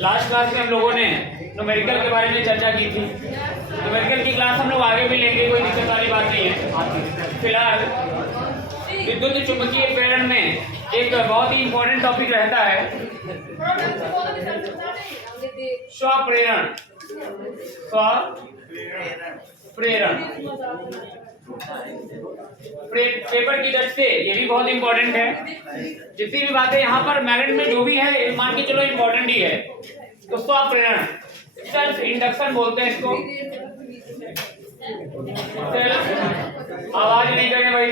Last class में हम लोगों ने न्यूमेरिकल के बारे में चर्चा की थी। न्यूमेरिकल की क्लास हम लोग आगे भी लेंगे, कोई दिक्कत वाली बात नहीं है। फिलहाल विद्युत चुंबकीय प्रेरण में एक बहुत ही इंपॉर्टेंट टॉपिक रहता है स्वप्रेरण। स्वप्रेरण पेपर की दृष्टि से ये भी बहुत इंपॉर्टेंट है। जितनी भी बातें यहाँ पर मैग्नेट में जो भी है मान के चलो इंपॉर्टेंट ही है। तो स्वप्रेरण सेल्फ इंडक्शन बोलते हैं इसको। सेल्फ आवाज नहीं करें भाई,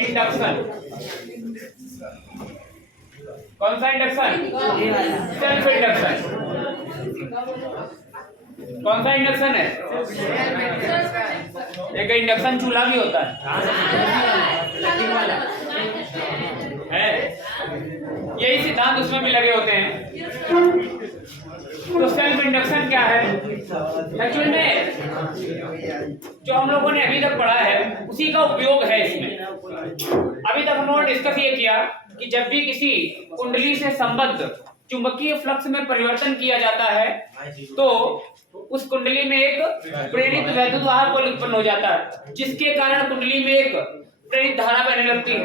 इंडक्शन। कौन सा इंडक्शन? Self induction. कौन सा इंडक्शन है? एक इंडक्शन चूल्हा भी होता है, यही सिद्धांत उसमें भी लगे होते हैं। तो सेल्फ इंडक्शन क्या है? एक्चुअल में जो हम लोगों ने अभी तक पढ़ा है उसी का उपयोग है इसमें। अभी तक हम लोगों ने डिस्कस ये किया कि जब भी किसी कुंडली से संबद्ध चुंबकीय फ्लक्स में परिवर्तन किया जाता है तो उस कुंडली में एक प्रेरित वैद्युत वाहक बल उत्पन्न हो जाता है, जिसके कारण कुंडली में एक प्रेरित धारा बहने लगती है।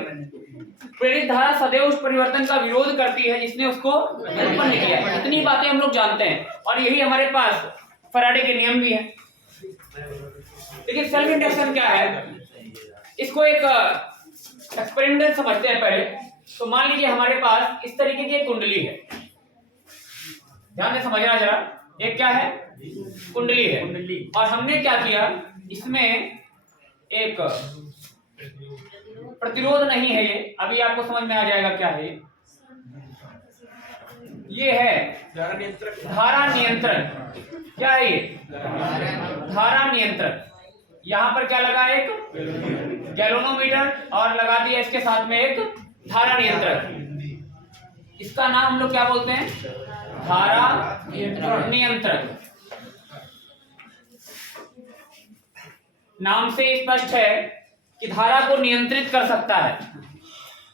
प्रेरित धारा सदैव उस परिवर्तन का विरोध करती है जिसने उसको उत्पन्न किया है। इतनी बातें हम लोग जानते हैं और यही हमारे पास फैराडे के नियम भी है। लेकिन सेल्फ इंडक्शन क्या है, इसको एक एक्सपेरिमेंट समझते हैं पहले। तो मान लीजिए हमारे पास इस तरीके की एक कुंडली है, ध्यान से समझना जरा। एक क्या है? कुंडली है। और हमने क्या किया, इसमें एक प्रतिरोध नहीं है, ये अभी आपको समझ में आ जाएगा क्या है। ये है धारा नियंत्रण। क्या है ये? धारा नियंत्रण। यहां पर क्या लगा? एक गैल्वेनोमीटर और लगा दिया इसके साथ में एक धारा नियंत्रक। इसका नाम हम लोग क्या बोलते हैं? धारा नियंत्रक। नाम से स्पष्ट है कि धारा को नियंत्रित कर सकता है,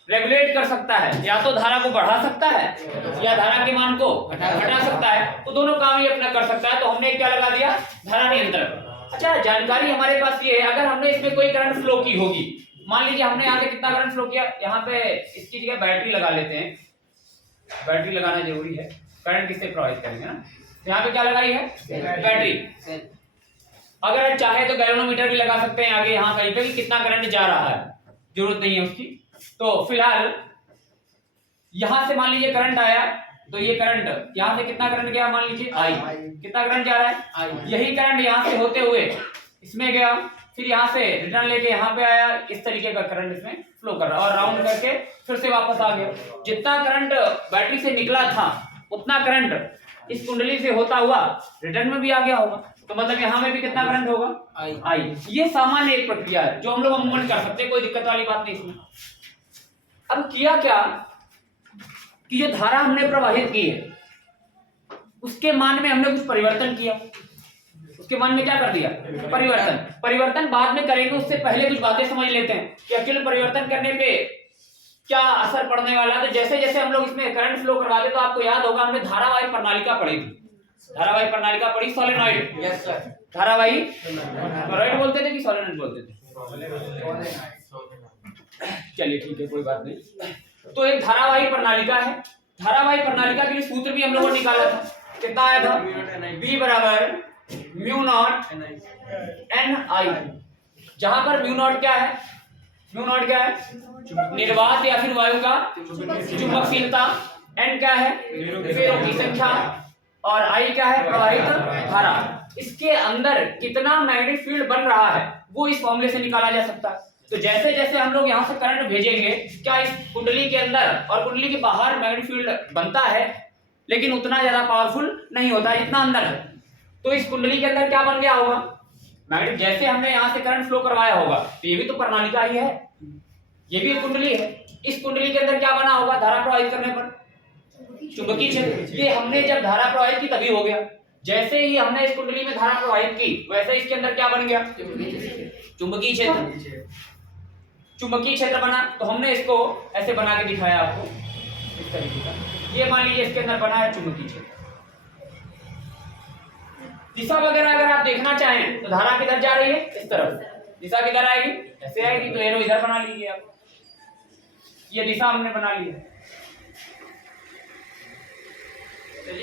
रेगुलेट कर सकता है। या तो धारा को बढ़ा सकता है या धारा के मान को घटा सकता है। तो दोनों काम ये अपना कर सकता है। तो हमने क्या लगा दिया? धारा नियंत्रक। अच्छा, जानकारी हमारे पास ये है, अगर हमने इसमें कोई करंट फ्लो की होगी, मान लीजिए हमने यहाँ से कितना करंट फ्लो किया, यहाँ पे इसकी जगह बैटरी लगा लेते हैं। बैटरी लगाना जरूरी है, करंट किससे प्रभावित करेंगे ना। तो यहाँ पे क्या लगाई है? बैटरी। अगर चाहे तो गैल्वेनोमीटर भी लगा सकते हैं आगे यहाँ कहीं पे कि कितना करंट जा रहा है, जरूरत नहीं है उसकी। तो फिलहाल यहां से मान लीजिए करंट आया, तो ये करंट यहाँ से कितना करंट गया, मान लीजिए आई। कितना करंट जा रहा है? आई। यही करंट यहाँ से होते हुए इसमें गया, फिर यहाँ से रिटर्न लेके यहाँ पे आया। इस तरीके का करंट इसमें फ्लो कर रहा है और राउंड करके फिर से वापस आ गया। जितना करंट बैटरी से निकला था उतना करंट इस कुंडली से होता हुआ रिटर्न में भी आ गया होगा। तो मतलब यहाँ में भी कितना करंट होगा? आई। ये सामान्य एक प्रक्रिया है जो हम लोग अमूमन कर सकते हैं, कोई दिक्कत वाली बात नहीं इसमें। अब किया क्या कि जो धारा हमने प्रवाहित की है उसके मान में हमने कुछ परिवर्तन किया। उसके मान में क्या कर दिया? परिवर्तन बाद में करेंगे, उससे पहले कुछ बातें समझ लेते हैं कि एक्चुअली परिवर्तन करने पे क्या असर पड़ने वाला है। तो जैसे जैसे हम लोग इसमें करंट फ्लो करवाते तो आपको याद होगा हमने धारावाही प्रणालिका पढ़ी थी। धारावाही प्रणालिका पढ़ी, सोलेनॉइड। Yes sir. धारावाही सोलेनॉइड बोलते थे कि सोलेनॉइड बोलते थे? चलिए ठीक है, कोई बात नहीं। तो एक धारावाही प्रणालिका है। धारावाही प्रणालिका के लिए सूत्र भी हम लोगों ने निकाला था। कितना आया था? B बराबर म्यू नॉट एन आई। जहां पर म्यू नॉट क्या है? म्यू नॉट क्या है? निर्वात या फिर वायु का चुंबकशीलता। एन क्या है? फेरों की संख्या। और आई क्या है? प्रवाहित धारा। इसके अंदर कितना मैग्नेटिक फील्ड बन रहा है वो इस फॉर्मूले से निकाला जा सकता है। तो जैसे जैसे हम लोग यहाँ से करंट भेजेंगे, क्या इस कुंडली के अंदर और कुंडली के बाहर मैग्नेटिक फील्ड बनता है, लेकिन उतना ज्यादा पावरफुल नहीं होता जितना अंदर है। तो इस कुंडली के अंदर क्या बन गया होगा? मैग्नेट। जैसे हमने यहाँ से करंट फ्लो करवाया होगा, तो ये भी तो प्रणालिका ही है, ये भी एक कुंडली है। इस कुंडली के अंदर क्या बना होगा धारा प्रवाहित करने पर? चुंबकीय क्षेत्र। ये हमने जब धारा प्रवाहित की तभी हो गया। जैसे ही हमने इस कुंडली में धारा प्रवाहित की वैसे इसके अंदर क्या बन गया? चुंबकीय क्षेत्र, चुंबकीय क्षेत्र बना तो हमने इसको ऐसे बना के दिखाया आपको इस तरीके का। ये मान लीजिए इसके अंदर बना है चुंबकीय क्षेत्र। दिशा वगैरह अगर आप देखना चाहें तो धारा किधर जा रही है, इस तरफ, दिशा किधर आएगी, ऐसे आएगी, तो एरो इधर बना लीजिए आप। ये दिशा हमने बना ली है।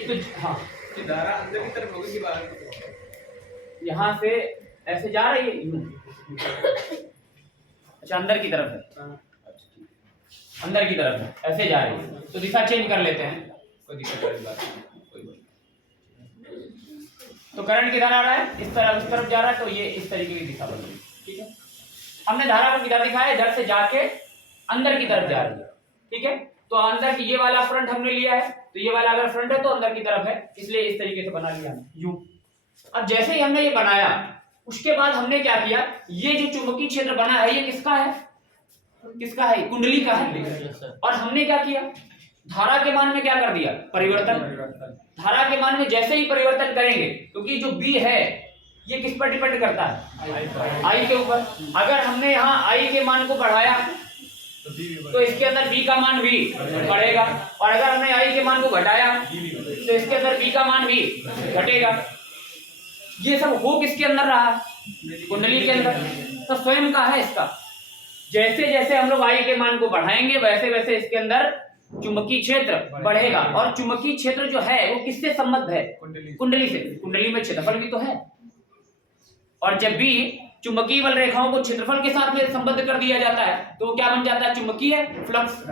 तो हाँ, धारा अंदर की तरफ होगी कि बाहर? यहाँ से ऐसे जा रही है यूं। अच्छा, अंदर की तरफ है, अंदर की तरफ है, ऐसे जा रही है, तो दिशा चेंज कर लेते हैं, कोई दिक्कत वाली बात नहीं, कोई बात। तो करंट किधर आ रहा है, इस तरफ जा रहा है, तो ये इस तरीके की दिशा बन रही है। ठीक है, हमने धारा को किधर दिखाया, इधर से जाके अंदर की तरफ जा रही है। ठीक है, तो अंदर की ये वाला फ्रंट हमने लिया है, तो ये वाला अगर फ्रंट है तो अंदर की तरफ है, इसलिए इस तरीके से बना लिया यूं। अब जैसे ही हमने ये बनाया, उसके बाद हमने क्या किया, ये जो चुंबकीय क्षेत्र बना है ये किसका है, किसका है, कुंडली का है। और हमने क्या किया, धारा के मान में क्या कर दिया, परिवर्तन। धारा के मान में जैसे ही परिवर्तन करेंगे, क्योंकि जो बी है ये किस पर डिपेंड करता है, आई के ऊपर। अगर हमने यहाँ आई के मान को बढ़ाया तो इसके अंदर बी का मान भी बढ़ेगा, और अगर हमने आई के मान को घटाया तो इसके अंदर बी का मान भी घटेगा। ये सब हो किसके अंदर रहा, कुंडली के अंदर, तो स्वयं का है इसका। जैसे जैसे हम लोग आई के मान को बढ़ाएंगे वैसे वैसे इसके अंदर चुंबकीय क्षेत्र बढ़ेगा। और चुंबकीय क्षेत्र जो है वो किससे संबद्ध है, कुंडली से। कुंडली में क्षेत्रफल भी तो है, और जब भी चुंबकीय बल रेखाओं को क्षेत्रफल के साथ में संबद्ध कर दिया जाता है तो वो क्या बन जाता है, चुंबकीय फ्लक्स।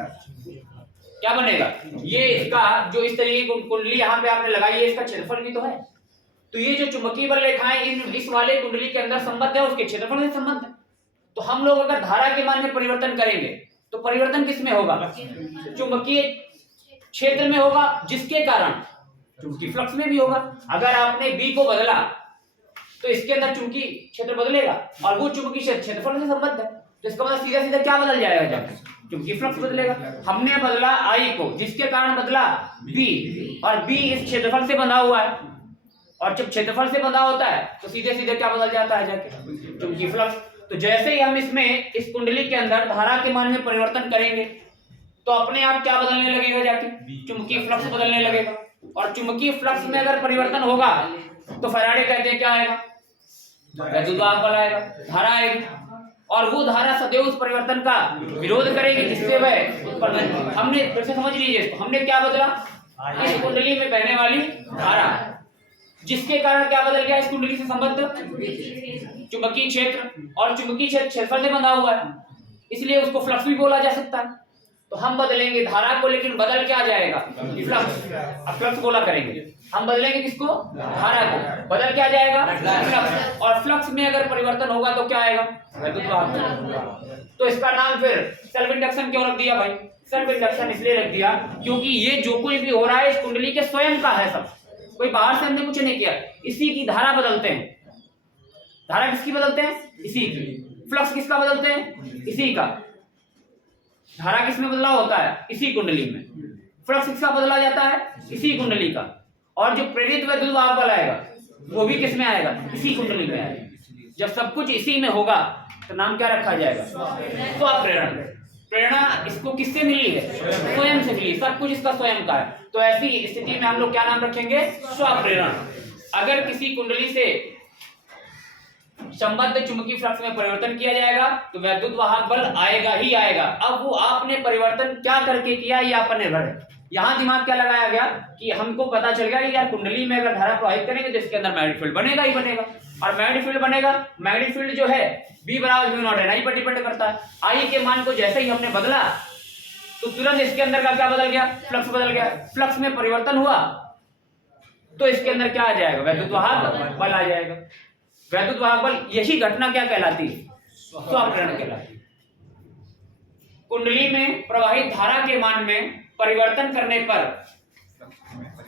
क्या बनेगा, ये इसका जो इस तरीके की कुंडली यहाँ पे आपने लगाई है, इसका क्षेत्रफल भी तो है। तो ये जो चुंबकीय बल रेखाएं इस वाले कुंडली के अंदर संबद्ध है, उसके क्षेत्रफल से संबद्ध है। तो हम लोग अगर धारा के मान में परिवर्तन करेंगे तो परिवर्तन किस में होगा, चुंबकीय क्षेत्र में होगा, जिसके कारण चुंबकीय फ्लक्स में भी होगा। अगर आपने बी को बदला तो इसके अंदर चुंबकीय क्षेत्र बदलेगा, और वो चुंबकीय क्षेत्रफल से संबद्ध है, तो इसका मतलब सीधा सीधा क्या बदल जाएगा, जब चुंबकीय फ्लक्स बदलेगा। हमने बदला आई को, जिसके कारण बदला बी, और बी इस क्षेत्रफल से बंधा हुआ है, और जब क्षेत्रफल से बंधा होता है तो सीधे सीधे क्या बदल जाता है, जाके चुंबकीय फ्लक्स। तो जैसे ही हम इसमें इस कुंडली के अंदर धारा के मान में परिवर्तन करेंगे तो अपने आप क्या बदलने लगेगा, जाके चुंबकीय फ्लक्स बदलने लगेगा। और चुंबकीय फ्लक्स में अगर परिवर्तन होगा तो फैराडे कहते हैं क्या आएगा, वैद्युत बल आएगा, धारा आएगी, और वो धारा सदैव उस परिवर्तन का विरोध करेगी जिससे वह उत्पन्न। हमने फिर से समझ लीजिए इसको, हमने क्या बदला, इस कुंडली में बहने वाली धारा, जिसके कारण क्या बदल गया, इस कुंडली से संबद्ध चुंबकीय क्षेत्र, और चुंबकीय क्षेत्र क्षेत्रफल से बंधा हुआ है, इसलिए उसको फ्लक्स भी बोला जा सकता है। तो हम बदलेंगे धारा को, लेकिन बदल क्या जाएगा, फ्लक्स। अब फ्लक्स बोला करेंगे, हम बदलेंगे किसको, धारा को, बदल क्या जाएगा, फ्लक्स। और फ्लक्स में अगर परिवर्तन होगा तो क्या आएगा, वैद्युत वाहक। तो इसका नाम फिर सेल्फ इंडक्शन क्यों रख दिया भाई, सेल्फ इंडक्शन इसलिए रख दिया क्योंकि ये जो कुछ भी हो रहा है इस कुंडली के स्वयं का है, सब, कोई बाहर से हमने कुछ नहीं किया। इसी की धारा बदलते हैं, धारा किसकी बदलते हैं, इसी की। फ्लक्स किसका बदलते हैं, इसी का। धारा किसमें बदलाव होता है, इसी कुंडली में। फ्लक्स किसका बदला जाता है, इसी कुंडली का। और जो प्रेरित वैद्युत वाहक बल आएगा वो भी किसमें आएगा, इसी कुंडली में आएगा। जब सब कुछ इसी में होगा तो नाम क्या रखा जाएगा, स्वप्रेरण। प्रेरणा इसको किससे मिली है, स्वयं से मिली, सब कुछ इसका स्वयं का है। तो ऐसी स्थिति में हम लोग क्या नाम रखेंगे, स्वप्रेरण। अगर किसी कुंडली से संबद्ध चुंबकीय फ्लक्स में परिवर्तन किया जाएगा तो वैद्युत वाहक बल आएगा ही आएगा। अब वो आपने परिवर्तन क्या करके किया ये आप पर निर्भर है। यहाँ दिमाग क्या लगाया गया कि हमको पता चल गया कि यार कुंडली में अगर धारा प्रवाहित करेंगे तो इसके अंदर मैग्नेटिक फील्ड बनेगा ही बनेगा, और मैग्नेटिक फील्ड बनेगा, मैग्नेटिक फील्ड जो है B बराबर म्यू नॉट N I पर डिपेंड करता है। I के मान को जैसे ही हमने बदला तो तुरंत इसके अंदर का क्या बदल गया, फ्लक्स बदल गया। फ्लक्स में परिवर्तन हुआ तो इसके अंदर क्या आ जाएगा, वैद्युत वाहक बल आ जाएगा। वैद्युत वाहक बल, यही घटना क्या कहलाती है, स्वप्रेरण कहलाती है। कुंडली में प्रवाहित धारा के मान में परिवर्तन करने पर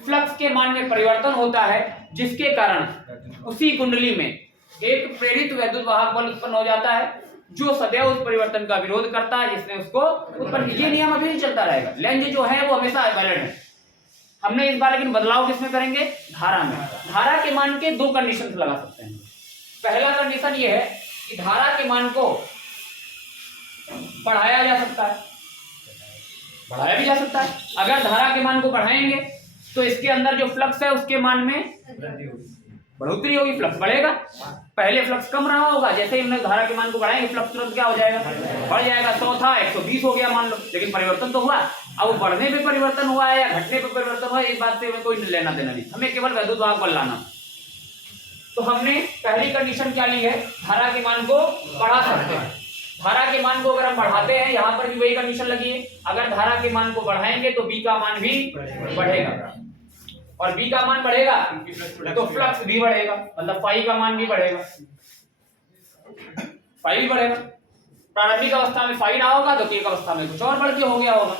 फ्लक्स के मान में परिवर्तन होता है, जिसके कारण उसी कुंडली में एक प्रेरित वैद्युत वाहक बल उत्पन्न हो जाता है जो सदैव उस परिवर्तन का विरोध करता है जिसने उसको उत्पन्न। ये नियम अभी भी चलता रहेगा, लेंज जो है वो हमेशा वैलिड है। हमने इस बार लेकिन बदलाव किसमें करेंगे, धारा में। धारा के मान के दो कंडीशन लगा सकते हैं। पहला कंडीशन ये है कि धारा के मान को बढ़ाया जा सकता है, बढ़ाया भी जा सकता है। अगर धारा के मान को बढ़ाएंगे तो इसके अंदर जो फ्लक्स है उसके मान में बढ़ोतरी होगी, फ्लक्स बढ़ेगा। पहले फ्लक्स कम रहा होगा, जैसे ही हमने धारा के मान को बढ़ाएंगे फ्लक्स तुरंत क्या हो जाएगा, बढ़ जाएगा। 100 था 120 हो गया मान लो, लेकिन परिवर्तन तो हुआ। अब वो बढ़ने पे परिवर्तन हुआ है या घटने पे परिवर्तन हुआ है, इस बात से हमें कोई लेना देना नहीं, हमें केवल वैद्युत वाहक बल लाना। तो हमने पहली कंडीशन क्या ली है, धारा के मान को बढ़ा सकते हैं। धारा के मान को अगर हम बढ़ाते हैं, यहाँ पर भी वही कंडीशन लगी है, अगर धारा के मान को बढ़ाएंगे तो बी का मान भी बढ़ेगा, और बी का मान बढ़ेगा तो फ्लक्स भी बढ़ेगा, मतलब फाई का मान भी बढ़ेगा, फाई भी बढ़ेगा। प्रारंभिक अवस्था में फाई ना होगा तो द्वितीयक अवस्था में कुछ और बढ़ के हो गया होगा।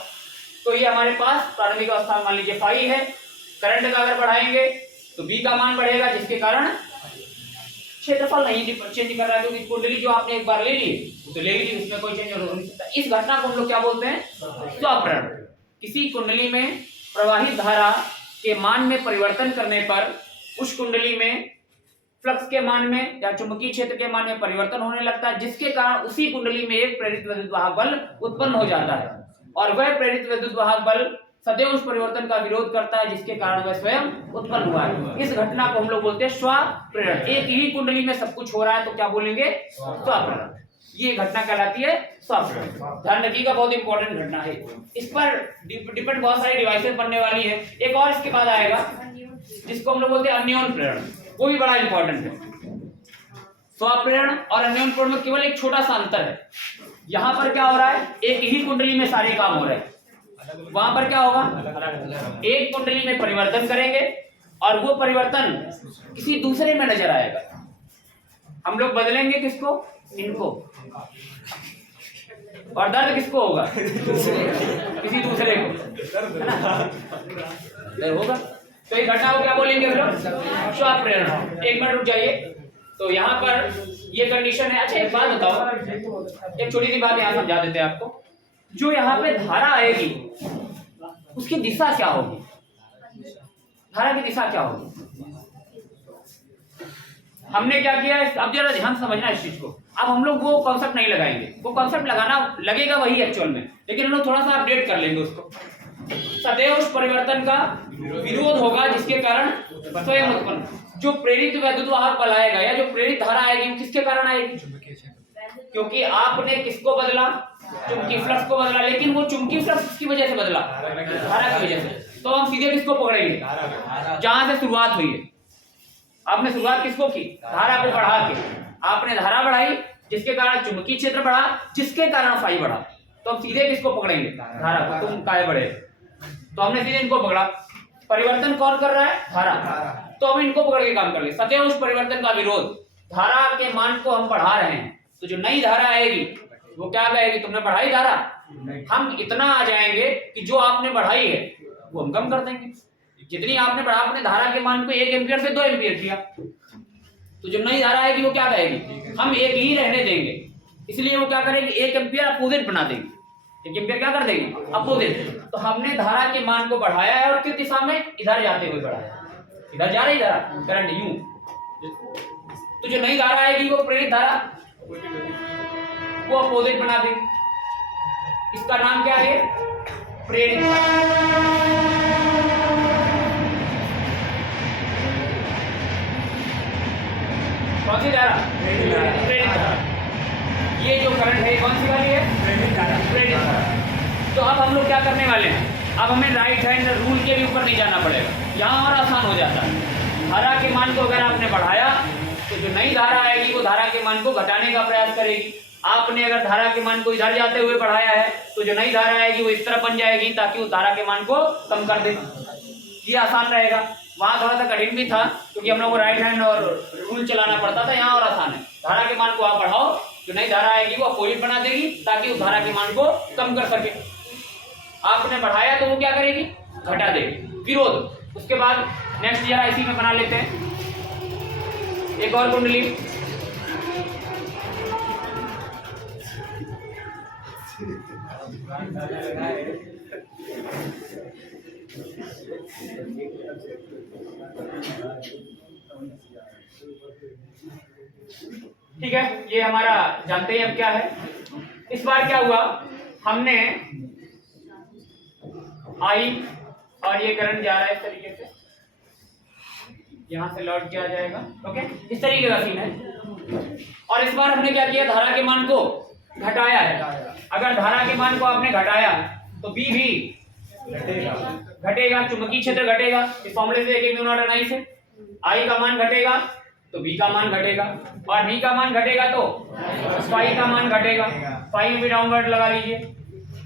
तो ये हमारे पास प्रारंभिक अवस्था में मान लीजिए फाई है, करंट का अगर बढ़ाएंगे तो बी का मान बढ़ेगा, जिसके कारण क्षेत्रफल नहीं चेंज कर रहा है, क्योंकि कुंडली जो आपने एक बार ले ली तो ले ली, उसमें कोई चेंज हो नहीं सकता। इस घटना को हम लोग क्या बोलते हैं, स्वप्रेरण। किसी कुंडली में प्रवाहित धारा के मान में परिवर्तन करने पर उस कुंडली में फ्लक्स के मान में या चुंबकीय क्षेत्र के मान में परिवर्तन होने लगता है, जिसके कारण उसी कुंडली में एक प्रेरित विद्युत वाहक बल उत्पन्न हो जाता है, और वह प्रेरित विद्युत वाहक बल सदैव उस परिवर्तन का विरोध करता है जिसके कारण वह स्वयं उत्पन्न हुआ है। इस घटना को हम लोग बोलते हैं स्वप्रेरण। एक ही कुंडली में सब कुछ हो रहा है तो क्या बोलेंगे, स्वप्रेरण। ये घटना कहलाती है स्वप्रेरण। ध्यान रखिएगा, बहुत इंपॉर्टेंट घटना है। इस पर डिपेंड बहुत सारी डिवाइसेस बनने वाली है। एक और इसके बाद आएगा जिसको हम लोग बोलते हैं अन्योन प्रेरण, वो भी बड़ा इंपॉर्टेंट है। स्वप्रेरण और अन्योन प्रेरण में केवल एक छोटा सा अंतर है। यहाँ पर क्या हो रहा है, एक ही कुंडली में सारे काम हो रहे हैं, वहां पर क्या होगा, एक कुंडली में परिवर्तन करेंगे और वो परिवर्तन किसी दूसरे में नजर आएगा। हम लोग बदलेंगे किसको, इनको, और दर्द किसको होगा, किसी दूसरे को, है ना, दर्द होगा। तो ये घटना को क्या बोलेंगे हम लोग, स्वप्रेरण। एक मिनट रुक जाइए। तो यहाँ पर ये कंडीशन है। अच्छा एक बात बताओ, एक छोटी सी बात यहाँ समझा देते हैं आपको। जो यहाँ पे धारा आएगी उसकी दिशा क्या होगी, धारा की दिशा क्या होगी। हमने क्या किया है, अब जरा ध्यान समझना इस चीज को। अब हम लोग वो कॉन्सेप्ट नहीं लगाएंगे, वो कॉन्सेप्ट लगाना लगेगा वही एक्चुअल में, लेकिन हम लोग थोड़ा सा अपडेट कर लेंगे उसको। सदैव उस परिवर्तन का विरोध होगा जिसके कारण स्वयं उत्पन्न। जो प्रेरित वैद्युत वाहक बल आएगा या जो प्रेरित धारा आएगी किसके कारण आएगी, क्योंकि आपने किसको बदला, चुंबकीय फ्लक्स को बदला, लेकिन वो चुंबकीय फ्लक्स किसकी वजह से बदला, धारा की वजह से। तो हम सीधे किसको पकड़ेंगे, जहां से शुरुआत हुई है। आपने शुरुआत किसको की, धारा को बढ़ा के आपने धारा बढ़ाई, जिसके कारण चुंबकीय क्षेत्र बढ़ा, जिसके कारण फाई बढ़ा। तो हम सीधे किसको पकड़ेंगे, धारा को। तुम काहे बढ़े, तो हमने सीधे इनको पकड़ा। परिवर्तन कौन कर रहा है, धारा, तो हम इनको पकड़ के काम कर ले। सदैव उस परिवर्तन का विरोध, धारा के मान को हम बढ़ा रहे हैं, तो जो नई धारा आएगी वो क्या कहेगी, तुमने बढ़ाई धारा, हम इतना आ जाएंगे कि जो आपने बढ़ाई है वो हम कम कर देंगे। जितनी आपने बढ़ा, अपने धारा के मान को 1 एम्पियर से 2 एम्पियर किया, तो जो नई धारा आएगी वो क्या कहेगी, हम 1 ही रहने देंगे। इसलिए वो क्या करेगी, 1 एम्पियर अपोजिट बना देंगे। 1 एम्पियर क्या कर देंगे, अपोजिट। तो हमने धारा के मान को बढ़ाया है और किस दिशा में, इधर जाते हुए बढ़ाया, इधर जा रही धारा करंट यूं। तो जो नई धारा आएगी वो प्रेरित धारा वो अपोजिट बना देंगे। इसका नाम क्या है, प्रेरित धारा। कौन सी धारा, प्रेरित धारा। ये जो करंट है कौन सी वाली है, प्रेरित धारा, प्रेरित धारा। तो अब हम लोग क्या करने वाले हैं, अब हमें राइट हैंड रूल के भी ऊपर नहीं जाना पड़ेगा, यहाँ और आसान हो जाता है। धारा के मान को अगर आपने बढ़ाया तो जो नई धारा आएगी वो धारा के मान को घटाने का प्रयास करेगी। आपने अगर धारा के मान को इधर जाते हुए बढ़ाया है तो जो नई धारा आएगी वो इस तरफ बन जाएगी, ताकि उस धारा के मान को कम कर दे। ये आसान रहेगा। वहां थोड़ा सा कठिन भी था क्योंकि हम लोग को राइट हैंड और रूल चलाना पड़ता था, यहाँ और आसान है। धारा के मान को आप बढ़ाओ, जो नई धारा आएगी वो अपोजिट बना देगी ताकि उस धारा के मान को कम कर सके। आपने बढ़ाया तो वो क्या करेगी, घटा देगी, विरोध। उसके बाद नेक्स्ट जरा इसी में बना लेते हैं एक और कुंडली। ठीक है, ये हमारा जानते हैं अब क्या है। इस बार क्या हुआ, हमने आई और ये करंट जा रहा है इस तरीके से, यहां से लौट के आ जाएगा। ओके, इस तरीके का सीन है। और इस बार हमने क्या किया, धारा के मान को घटाया है। अगर धारा के मान को आपने घटाया तो बी भी घटेगा, चुंबकीय क्षेत्र घटेगा। इस फॉर्मूले से एक म्यू नॉट एन आई से आई का मान घटेगा तो बी का मान घटेगा, और बी का मान घटेगा तो फाई का मान घटेगा। फाई में भी डाउनवर्ड लगा लीजिए।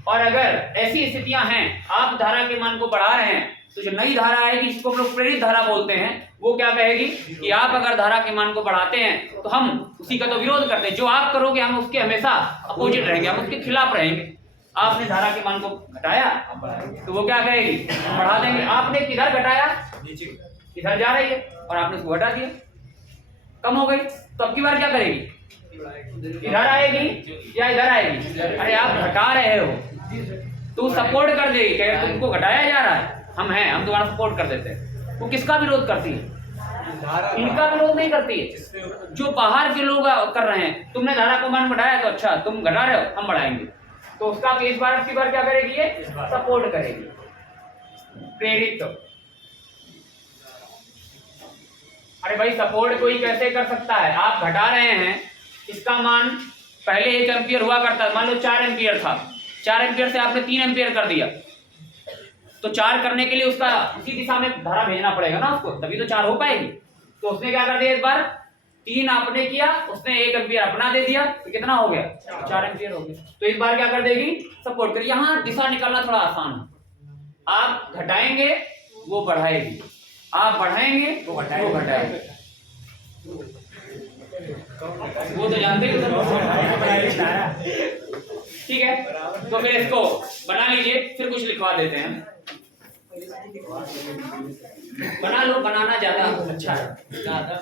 और अगर ऐसी स्थितियां हैं आप धारा के मान को बढ़ा रहे हैं तो जो नई धारा आएगी जिसको हम लोग प्रेरित धारा बोलते हैं, वो क्या कहेगी कि आप अगर धारा के मान को बढ़ाते हैं तो हम उसी का तो विरोध करते हैं। जो आप करोगे हम उसके हमेशा अपोजिट रहेंगे, हम उसके खिलाफ रहेंगे। आपने धारा के मान को घटाया तो वो क्या कहेगी, बढ़ा देंगे। आपने किधर घटाया, इधर जा रही है, और आपने उसको घटा दिया, कम हो गई, तो अब की बार क्या करेगी, इधर आएगी या इधर आएगी। अरे आप घटा रहे हो तो सपोर्ट कर देगी, क्या तुमको घटाया जा रहा है, हम हैं, हम तुम्हारा सपोर्ट कर देते हैं। वो किसका विरोध करती है, इनका विरोध नहीं करती है, जो बाहर के लोग कर रहे हैं। तुमने धारा को मान बढ़ाया तो अच्छा, तुम घटा रहे हो हम बढ़ाएंगे, तो उसका इस बार की बार क्या करेगी, ये सपोर्ट करेगी, प्रेरित। अरे भाई सपोर्ट कोई कैसे कर सकता है, आप घटा रहे हैं, इसका मान पहले 1 एम्पियर हुआ करता था, मान लो 4 एम्पियर था, 4 एम्पियर से आपने 3 एम्पियर कर दिया, तो 4 करने के लिए उसका उसी दिशा में धारा भेजना पड़ेगा ना उसको, तभी तो 4 हो पाएगी। तो उसने क्या कर दिया, इस बार 3 आपने किया, उसने 1 एम्पियर अपना दे दिया, तो कितना हो गया, 4 एम्पियर हो गया। तो इस बार क्या कर देगी, सपोर्ट कर। यहाँ दिशा निकालना थोड़ा आसान है, आप घटाएंगे वो बढ़ाएगी, आप बढ़ाएंगे वो घटाएगी, वो तो जानते ही। ठीक है, तो फिर इसको बना लीजिए, फिर कुछ लिखवा देते हैं। बना लो, बनाना ज्यादा अच्छा है, ज्यादा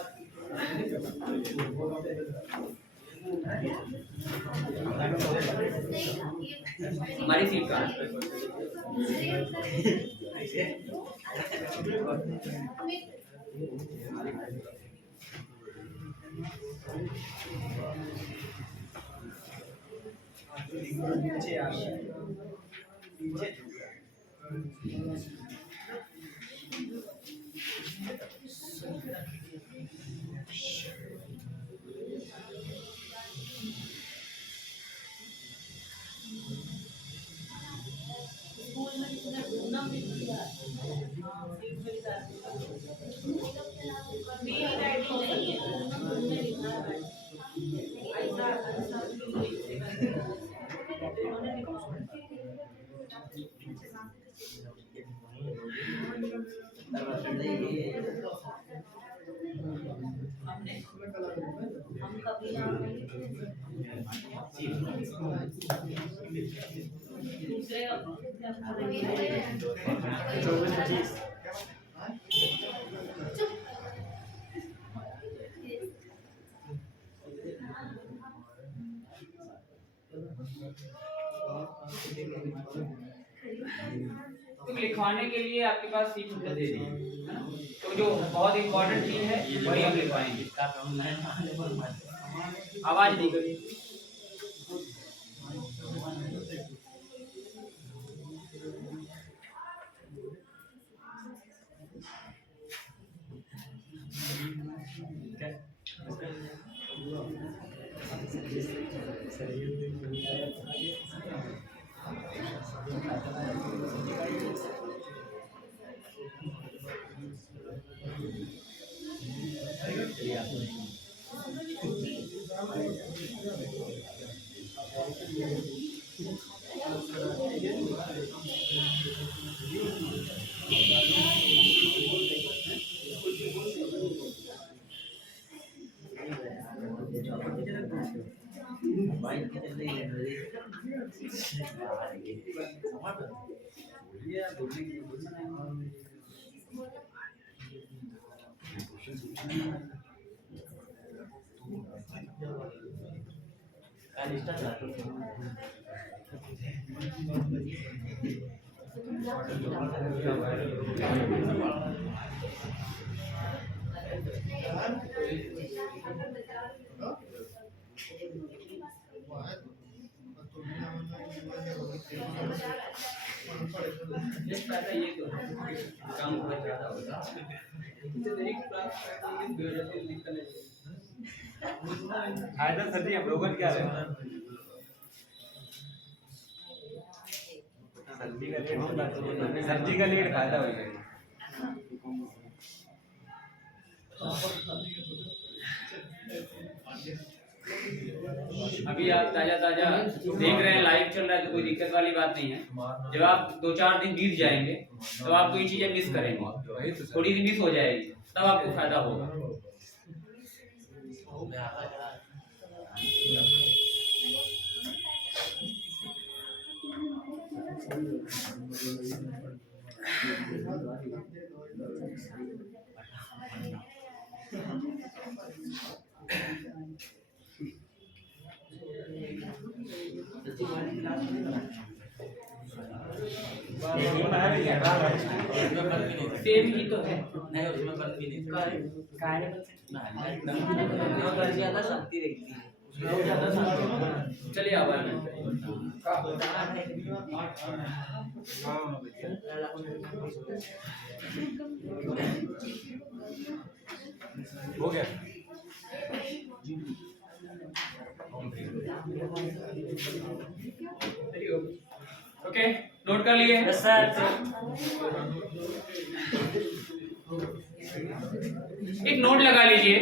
हमारी सीट का तो लिखवाने के लिए आपके पास सीट दे दी है ना, तो जो बहुत इंपॉर्टेंट चीज है वही हम लिखवाएंगे। आवाज नहीं करिए। फायदा ये तो है काम बहुत ज्यादा होता है। फायदा सर जी हम लोगों को क्या है सर्दी का लीड फायदा हो जाएगा। अभी आप ताजा ताजा देख रहे हैं, लाइव चल रहा है तो कोई दिक्कत वाली बात नहीं है। जब आप 2-4 दिन बीत जाएंगे तो आप कोई चीजें मिस करेंगे, थोड़ी सी मिस हो जाएगी, तब आपको फायदा होगा। सेम ही तो है, नहीं उसमें बंद भी नहीं कार्य ज्यादा शक्ति रहती है। चलिए आभार हो गया ओके, नोट कर लिए एक नोट लगा लीजिए।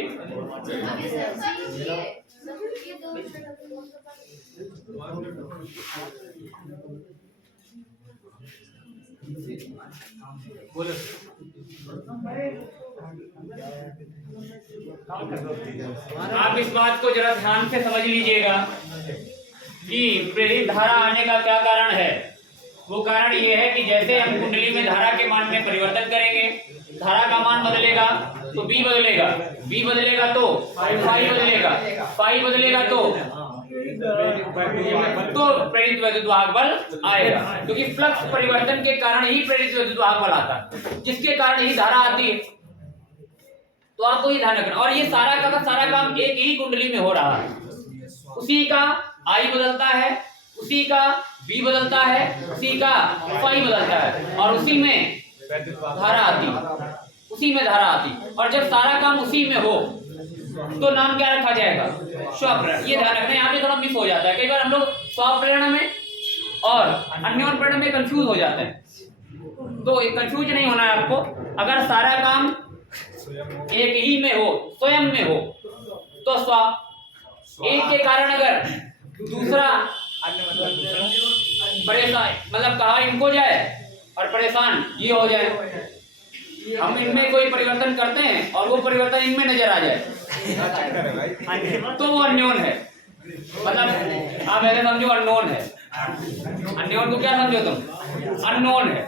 बोलो आप इस बात को जरा ध्यान से समझ लीजिएगा कि प्रेरित धारा आने का क्या कारण है। वो कारण ये है कि जैसे हम कुंडली में धारा के मान में परिवर्तन करेंगे, धारा का मान बदलेगा तो बी बदलेगा, बी बदलेगा तो फाई बदलेगा, फाई बदलेगा तो प्रेरित वैद्युत वाहक बल आएगा, क्योंकि फ्लक्स परिवर्तन के कारण ही प्रेरित वैद्युत वाहक बल आता है, जिसके कारण ही धारा आती है। तो आपको ये ध्यान रखना। और ये सारा काम एक ही कुंडली में हो रहा है, उसी का आई बदलता है, उसी का बी बदलता है, उसी का फाई बदलता है, और उसी में धारा आती, उसी में धारा आती। और जब सारा काम उसी में हो तो नाम क्या रखा जाएगा? स्वप्रेरण। ये ध्यान रखना, यहाँ पे थोड़ा मिस हो जाता है। कई बार हम लोग स्वप्रेरण में और अन्योन प्रेरण में कंफ्यूज हो जाते हैं, तो कंफ्यूज नहीं होना है आपको। अगर सारा काम एक ही में हो, स्वयं में हो, तो स्व। एक के कारण अगर दूसरा परेशान, मतलब कहा इनको जाए और परेशान ये हो जाए, हम इनमें कोई परिवर्तन करते हैं और वो परिवर्तन इनमें नजर आ जाए, तो वो अन्योन है। मतलब आप ऐसे समझो अननोन है। अननोन को क्या समझो तुम? अननोन है।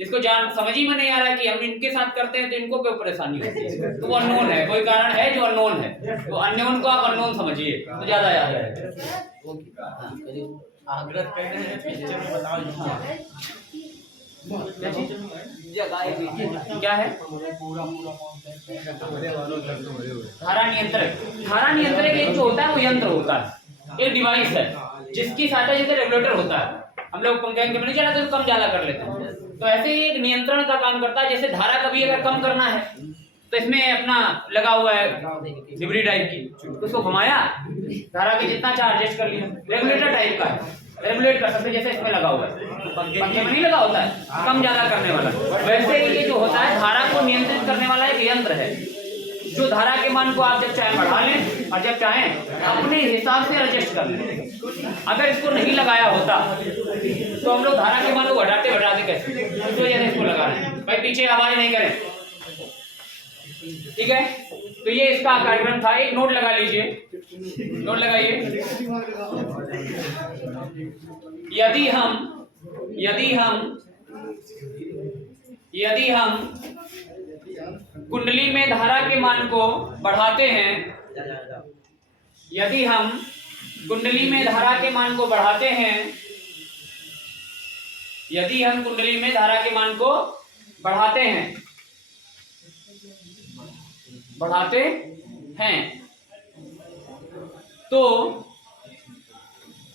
इसको जान समझ ही में नहीं आ रहा है कि हम इनके साथ करते हैं तो इनको क्यों परेशानी होती है, तो वो अननोन है। कोई कारण है जो अननोन है, तो अननोन को आप अननोन समझिए तो ज्यादा याद रहेगा। आग्रह कर रहे हैं पिक्चर में बताओ क्या है? धारा नियंत्रक। धारा नियंत्रक एक जो होता है वो यंत्र होता है, एक डिवाइस है जिसकी सहायता जैसे रेगुलेटर होता है, हम लोग पंखे में नहीं चलाते तो कम ज्यादा कर लेते हैं, तो ऐसे ही एक नियंत्रण का काम करता है। जैसे धारा कभी अगर कम करना है तो इसमें अपना लगा हुआ है लिबरी टाइप की, उसको घुमाया, धारा की जितना चाहे एडजस्ट कर लिया। रेगुलेटर टाइप का है, रेगुलेट कर सकते, जैसे इसमें लगा हुआ है, पंखे में नहीं लगा होता है कम ज्यादा करने वाला, वैसे ही ये जो होता है धारा को नियंत्रित करने वाला एक यंत्र है, जो धारा के मान को आप जब चाहे बढ़ा लें और जब चाहें अपने हिसाब से एडजस्ट कर लें। अगर इसको नहीं लगाया होता तो हम लोग धारा के मान को घटाते बढ़ाते कैसे, इस वजह से इसको लगा रहे हैं। भाई पीछे आवाज नहीं करें, ठीक है? तो ये इसका कार्यक्रम था। एक नोट लगा लीजिए, नोट लगाइए। यदि हम कुंडली में धारा के मान को बढ़ाते हैं, यदि हम कुंडली में धारा के मान को बढ़ाते हैं, यदि हम कुंडली में धारा के मान को बढ़ाते हैं, तो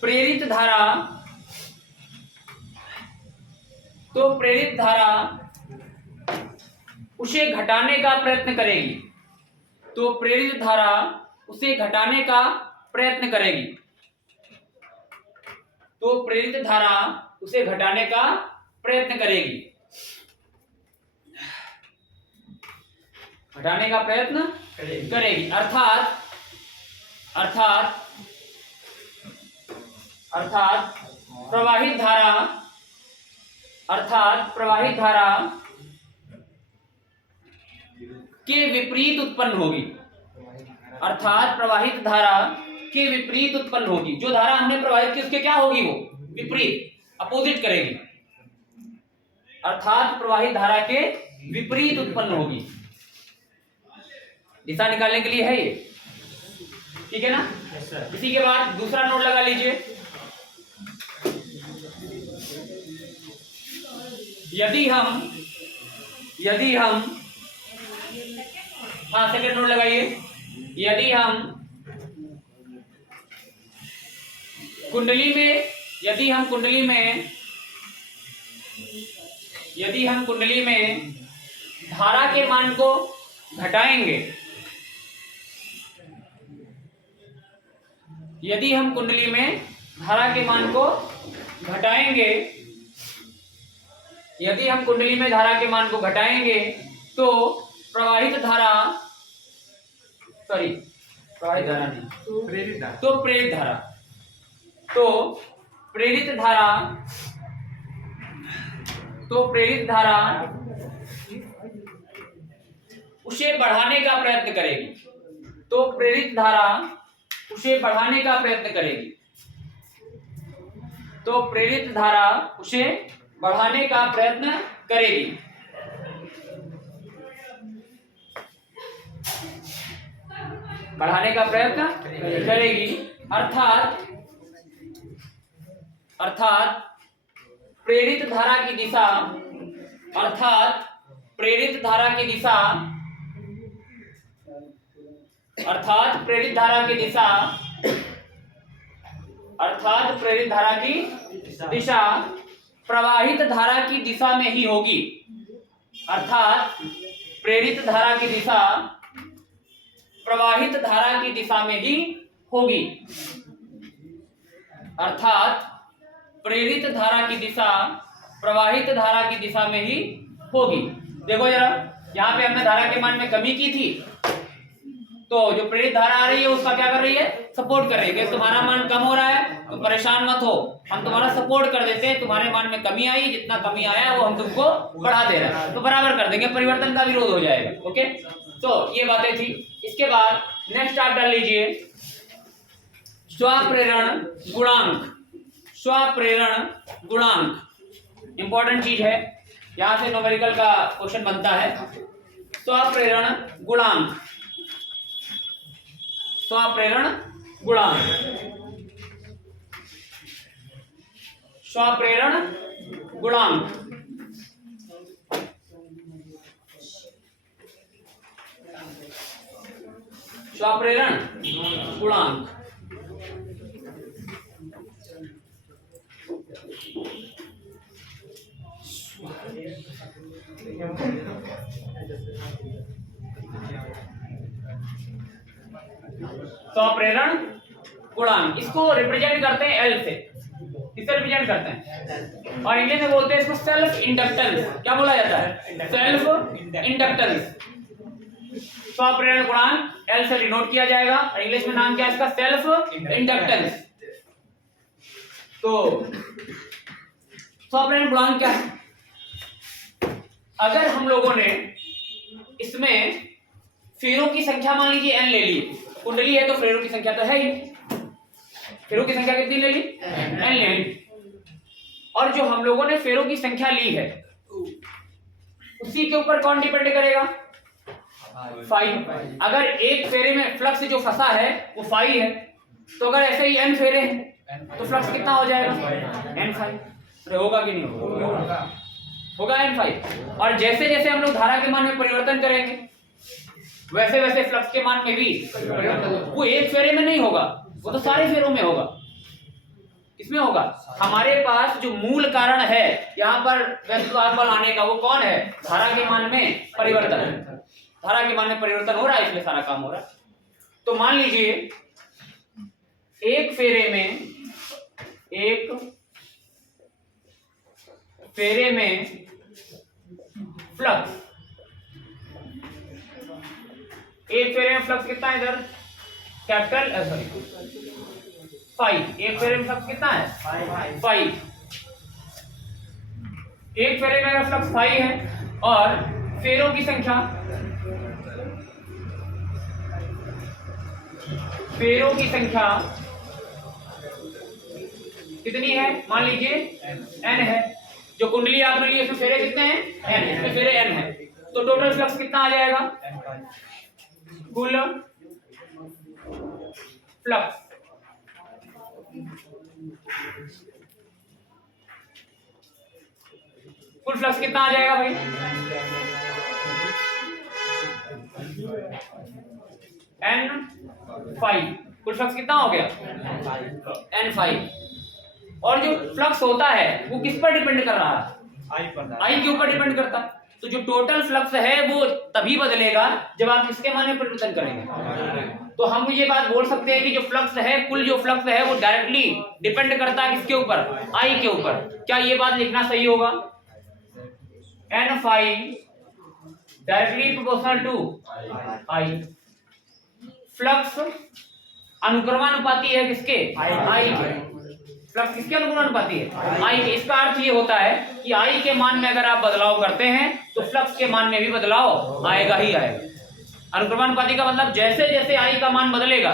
प्रेरित धारा उसे घटाने का प्रयत्न करेगी। तो प्रेरित धारा उसे घटाने का प्रयत्न करेगी। तो प्रेरित धारा उसे घटाने का प्रयत्न करेगी। घटाने का प्रयत्न करेगी। अर्थात प्रवाहित धारा के विपरीत उत्पन्न होगी। अर्थात प्रवाहित धारा के विपरीत उत्पन्न होगी। जो धारा हमने प्रवाहित की उसके क्या होगी? वो विपरीत, अपोजिट करेगी। अर्थात प्रवाहित धारा के विपरीत उत्पन्न होगी। दिशा निकालने के लिए है ये, ठीक है ना? इसी के बाद दूसरा नोट लगा लीजिए। यदि हम सेकंड नोट लगाइए। यदि हम कुंडली में धारा के मान को घटाएंगे, यदि हम कुंडली में धारा के मान को घटाएंगे, तो प्रेरित धारा उसे बढ़ाने का प्रयत्न करेगी। तो प्रेरित धारा उसे बढ़ाने का प्रयत्न करेगी। तो प्रेरित धारा उसे बढ़ाने का प्रयत्न करेगी। बढ़ाने का प्रयत्न करेगी। अर्थात प्रेरित धारा की दिशा प्रवाहित धारा की दिशा में ही होगी। अर्थात प्रेरित धारा की दिशा प्रवाहित धारा की दिशा में ही होगी। अर्थात प्रेरित धारा की दिशा प्रवाहित धारा की दिशा में ही होगी। देखो जरा, यहाँ पे हमने धारा के मान में कमी की थी, तो जो प्रेरित धारा आ रही है उसका क्या कर रही है? सपोर्ट कर रही है। तुम्हारा मान कम हो रहा है तो परेशान मत हो, हम तुम्हारा सपोर्ट कर देते हैं। तुम्हारे मान में कमी आई, जितना कमी आया वो हम तुमको बढ़ा दे रहे हैं, तो बराबर कर देंगे, परिवर्तन का विरोध हो जाएगा। ओके, तो ये बातें थी। इसके बाद नेक्स्ट आप डाल लीजिए स्वप्रेरण गुणांक। इंपॉर्टेंट चीज है, यहां से न्यूमेरिकल का क्वेश्चन बनता है। स्वप्रेरण गुणांक। स्वप्रेरण गुणांक। स्वप्रेरण गुणांक। स्वप्रेरण गुणांक, इसको रिप्रेजेंट करते हैं एल से। किससे रिप्रेजेंट करते हैं? और इंग्लिश में बोलते हैं इसको सेल्फ इंडक्टेंस। क्या बोला जाता है? Self inductance. स्वप्रेरण गुणांक एल से डिनोट किया जाएगा, और इंग्लिश में नाम क्या है इसका? Self inductance. तो स्वप्रेरण गुणांक क्या है? अगर हम लोगों ने इसमें फेरों की संख्या मान लीजिए n ले ली, कुंडली है तो फेरों की संख्या तो है ही। फेरों की संख्या कितनी ले ली? n ले ली। और जो हम लोगों ने फेरों की संख्या ली है उसी के ऊपर कौन डिपेंड करेगा? फाइव। अगर एक फेरे में फ्लक्स जो फंसा है वो फाइव है, तो अगर ऐसे ही n फेरे हैं तो फ्लक्स कितना हो जाएगा? n5। होगा कि नहीं होगा? n5। और जैसे जैसे हम लोग धारा के मान में परिवर्तन करेंगे वैसे वैसे फ्लक्स के मान में भी परिवर्तन। वो एक फेरे में नहीं होगा, वो तो सारे फेरों में होगा। किसमें होगा? हमारे पास जो मूल कारण है यहाँ पर वैद्युत वाहक बल आने का, वो कौन है? धारा के मान में परिवर्तन। धारा के मान में परिवर्तन हो रहा है, इसलिए सारा काम हो रहा है। तो मान लीजिए एक फेरे में फ्लक्स, एक फेरे में फ्लक्स कितना है इधर? Capital five. एक फेरे में फ्लक्स कितना है? 5। एक फेरे में अगर फ्लक्स 5 है और फेरों की संख्या कितनी है? मान लीजिए n है। जो कुंडली आपने ली इसमें फेरे कितने हैं? n। इसमें फेरे n है, तो टोटल फ्लक्स कितना आ जाएगा? कुल फ्लक्स कितना आ जाएगा भाई? n5। कुल फ्लक्स कितना हो गया? n5। और जो फ्लक्स होता है वो किस पर डिपेंड कर रहा है? आई के ऊपर डिपेंड करता है। तो जो टोटल फ्लक्स है वो तभी बदलेगा जब आप इसके मान में परिवर्तन करेंगे। तो हम ये बात बोल सकते हैं कि जो फ्लक्स है, कुल जो फ्लक्स है वो डायरेक्टली डिपेंड करता है किसके ऊपर? आई के ऊपर। क्या ये बात लिखना सही होगा? n5 directly proportional to I. Flux अनुक्रमानुपाती है किसके? आई के। फ्लक्स किसके अनुक्रमानुपाती है? आई के। इसका अर्थ ये होता है कि आई के मान में अगर आप बदलाव करते हैं तो फ्लक्स के मान में भी बदलाव आएगा ही आएगा। अनुक्रमानुपाती का मतलब जैसे जैसे आई का मान बदलेगा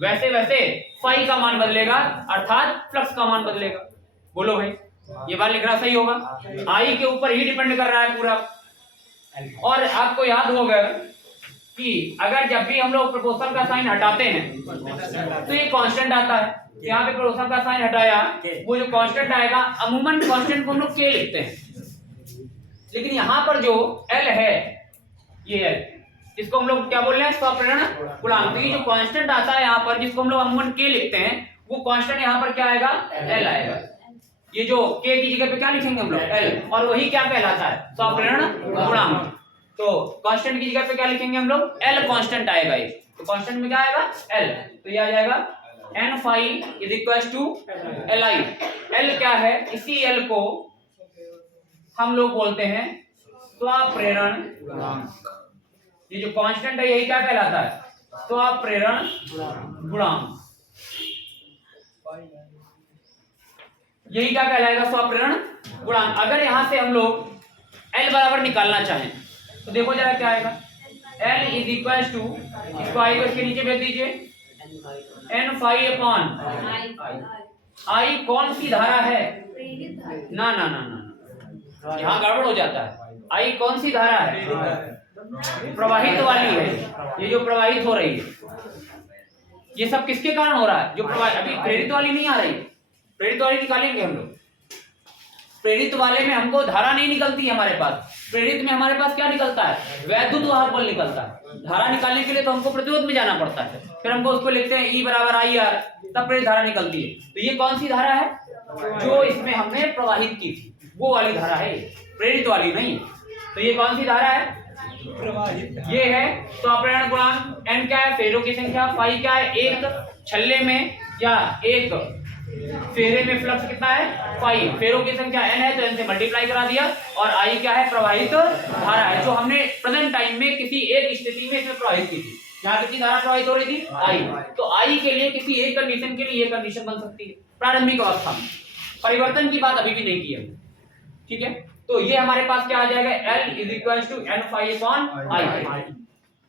वैसे वैसे फाई का मान बदलेगा, अर्थात फ्लक्स का मान बदलेगा। बोलो भाई, ये बात लिखना सही होगा। आई के ऊपर ही डिपेंड कर रहा है पूरा। और आपको याद होगा कि अगर जब भी हम लोग प्रोपोर्शनल का साइन हटाते हैं तो ये कांस्टेंट आता है। यहाँ पे प्रोपोर्शनल का साइन हटाया, वो जो कांस्टेंट आएगा, अमूमन कांस्टेंट को हम लोग के लिखते हैं, लेकिन यहाँ पर जो एल है, ये एल, इसको हम लोग क्या बोल रहे हैं? स्वप्रेरण गुणांक। तो ये जो कांस्टेंट आता है यहाँ पर, जिसको हम लोग अमूमन के लिखते हैं, वो कांस्टेंट यहाँ पर क्या आएगा? एल आएगा। ये जो के की जगह पे क्या लिखेंगे हम लोग? एल। और वही क्या कहलाता है? स्वप्रेरण गुणांक। तो कांस्टेंट की जगह पे क्या लिखेंगे हम लोग? एल कांस्टेंट आएगा ये। तो कांस्टेंट में क्या आएगा? एल। तो ये आ जाएगा n phi is equal to L I. L क्या है? इसी एल को हम लोग बोलते हैं स्वप्रेरण गुणांक। ये जो कांस्टेंट है यही क्या कहलाता है? स्वप्रेरण गुणांक। यही क्या कहलाएगा? स्वप्रेरण गुणांक। अगर यहां से हम लोग L बराबर निकालना चाहें तो देखो जरा क्या आएगा? L इज इक्वल टू, इसको आई को इसके नीचे भेज दीजिए, n phi अपॉन आई। कौन सी धारा है? ना ना ना ना, यहाँ गड़बड़ हो जाता है। आई कौन सी धारा है? प्रवाहित वाली है। ये जो प्रवाहित हो रही है, ये सब किसके कारण हो रहा है? जो प्रवाहित, अभी प्रेरित वाली नहीं आ रही। प्रेरित वाली निकालेंगे हम लोग। प्रेरित वाले में हमको धारा नहीं निकलती है हमारे पास। प्रेरित में हमारे पास क्या निकलता है? वैद्युत वाहक बल निकलता है। धारा निकालने के लिए तो हमको प्रतिरोध में जाना पड़ता है, फिर हमको उसको लिखते हैं E बराबर आई आर, तब प्रेरित धारा निकलती है। तो ये कौन सी धारा है? जो इसमें हमने प्रवाहित की थी, वो वाली धारा है, प्रेरित वाली नहीं। तो ये कौन सी धारा है? ये है स्वप्रेरण गुणांक। n क्या है? फेरों की संख्या। फाई क्या है? एक छल्ले में या एक फेरे में फ्लक्स कितना है? फाई। फेरों की संख्या n है तो n से मल्टीप्लाई करा दिया। और आई क्या है? प्रवाहित धारा है, जो हमने प्रेजेंट टाइम में किसी एक स्थिति में इसमें प्रवाहित की थी। यहाँ कितनी धारा प्रवाहित हो रही थी? आई। तो आई के लिए किसी एक कंडीशन के लिए ये कंडीशन बन सकती है प्रारंभिक अवस्था में। परिवर्तन की बात अभी भी नहीं की है, ठीक है। तो ये हमारे पास क्या आ जाएगा? L is equal to n phi upon I.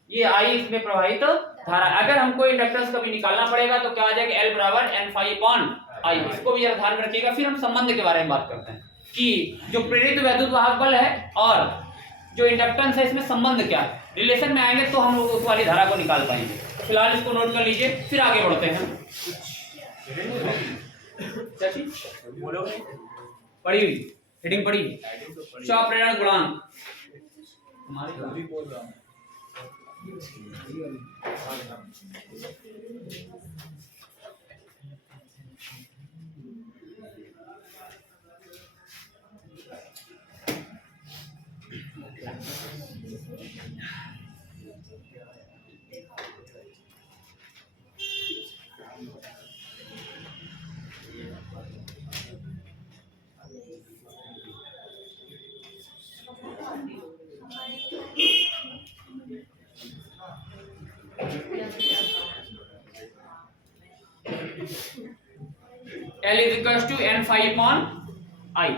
ये आई इसमें प्रवाहित धारा। अगर हमको इंडक्टेंस कभी निकालना पड़ेगा तो क्या आ जाएगा? L बराबर n phi अपॉन आई। इसको भी जरा ध्यान में रखिएगा। फिर हम संबंध के बारे में बात करते हैं कि जो प्रेरित वैद्युत वाहक बल है और जो इंडक्टेंस है, इसमें संबंध क्या है। रिलेशन में आएंगे तो हम लोग उस वाली धारा को निकाल पाएंगे। फिलहाल इसको नोट कर लीजिए, फिर आगे बढ़ते हैं। पढ़ी हुई हेडिंग पढ़ी, स्वप्रेरण गुणांक। L is equal to n phi upon I।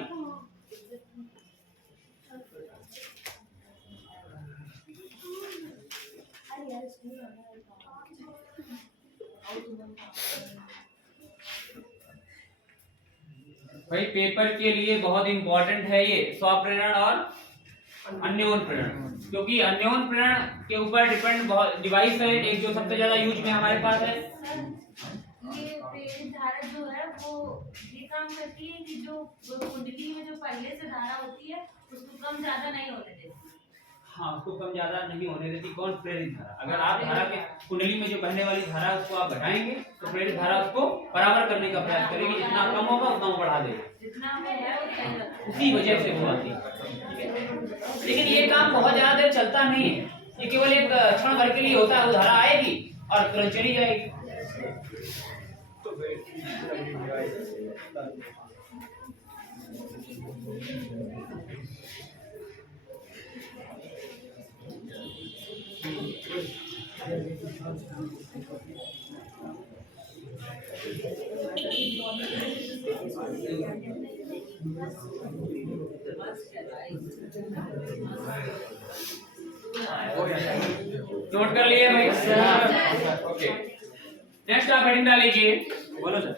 भाई पेपर के लिए बहुत इंपॉर्टेंट है ये स्वप्रेरण और अन्योन प्रेरण, क्योंकि अन्योन प्रेरण के ऊपर डिपेंड बहुत डिवाइस है एक जो सबसे ज्यादा यूज में हमारे पास है। ये प्रेरित धारा जो है वो ये काम करती है कि जो कुंडली में जो पहले से धारा होती है उसको कम ज्यादा नहीं होने देती। हाँ, उसको कम ज्यादा नहीं होने देती। कौन? प्रेरित धारा। अगर आप धारा के कुंडली में जो बहने वाली धारा है उसको आप घटाएंगे तो प्रेरित धारा उसको बराबर करने का प्रयास करेगी, जितना कम होगा उतना वो बढ़ा देगा, जितना है वो उसी वजह से वो आती है। लेकिन ये काम बहुत ज्यादा देर चलता नहीं है, ये केवल एक क्षण भर के लिए होता है। वो धारा आएगी और तुरंत चली जाएगी। नोट कर लिए भाई? ओके, नेक्स्ट आप हेडिंग डाल लीजिए। बोलो सर।